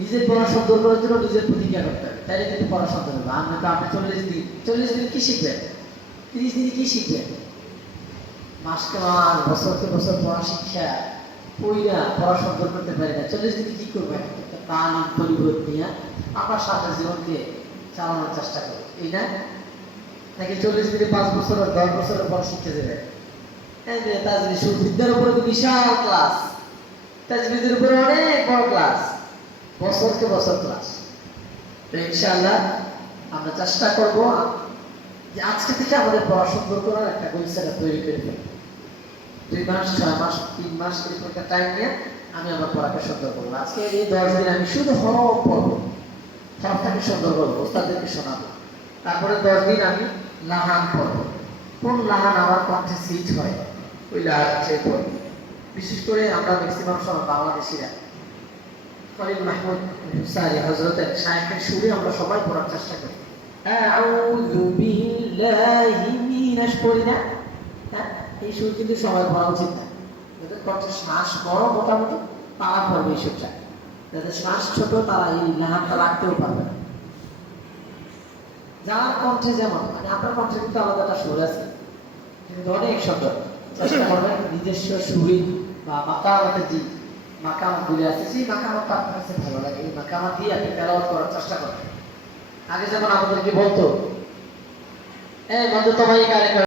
নিজের পড়া সুন্দর করার জন্য নিজের প্রতিজ্ঞা করতে হবে, তাইলে কিন্তু পড়া সুন্দর হবে। আমরা তো আপনি 40 দিন কি শিখবেন, 30 দিনে কি শিখবেন? মাসকে মাস বছরকে বছর পড়া শিক্ষা পড়া পড়া সুন্দর করতে পারি না, 40 দিনে কি করবেন? একটা প্রাণ পরিবোধ নিয়ে আপনার সামনের জীবনকে চালানোর চেষ্টা করি, এই না? নাকি 40 দিনে 5 বছর 10 বছরের পর শিখে দেবে? এই যে তাজবিদ, বিদ্যার উপরে তো বিশাল ক্লাস, তাজবিদের উপরে অনেক বড় ক্লাস, বছরকে বছর ক্লাস। তো ইনশাআল্লাহ আমরা চেষ্টা করব যে আজকে থেকে আমাদের পড়া সুন্দর করার একটা গোলসেরা তৈরি করে ফেলব। 2 মাস 6 মাস 3 মাস এরকম একটা টাইম নিয়ে আমি আমার পড়াকে সুন্দর করবো। আজকে এই 10 দিন আমি শুধু হরফ পড়বো, হরফটাকে সুন্দর করবো, ওস্তাদদেরকে শোনাবো। তারপরে 10 দিন আমি লাহান পড়বো, কোন লাহান আমার কণ্ঠে সিট হয় ওই লাহান পড়বো। বিশেষ করে আমরা ম্যাক্সিমাম সময় বাংলাদেশিরা খলিল মাহমুদ হুসাইনি হযরতের শায়েখের সুরে আমরা সবাই পড়ার চেষ্টা করি। আউযু বিল্লাহি মিনাশ, পড়ি না? হ্যাঁ, এই সুর কিন্তু সবাই পড়া উচিত না। যাদের কণ্ঠে শ্বাস বড় মোটামুটি তারা পড়বে এই সুরটা, যাদের শ্বাস ছোট তারা এই লাহানটা রাখতেও পারবে না। যার কণ্ঠে যেমন, মানে আপনার কণ্ঠে কিন্তু আলাদা একটা সুর আছে, কিন্তু অনেক সুন্দর। চেষ্টা করবেন নিজস্ব সুরে বা মাকামাতের যে মাকামাত গুলি আছে, সেই মাকামাতটা আপনার কাছে ভালো লাগে, এই মাকামাত দিয়ে আপনি তেলাওয়াত করার চেষ্টা করবেন। আগে যেমন আমাদেরকে বলতো, এই বন্ধু তোমায় গানে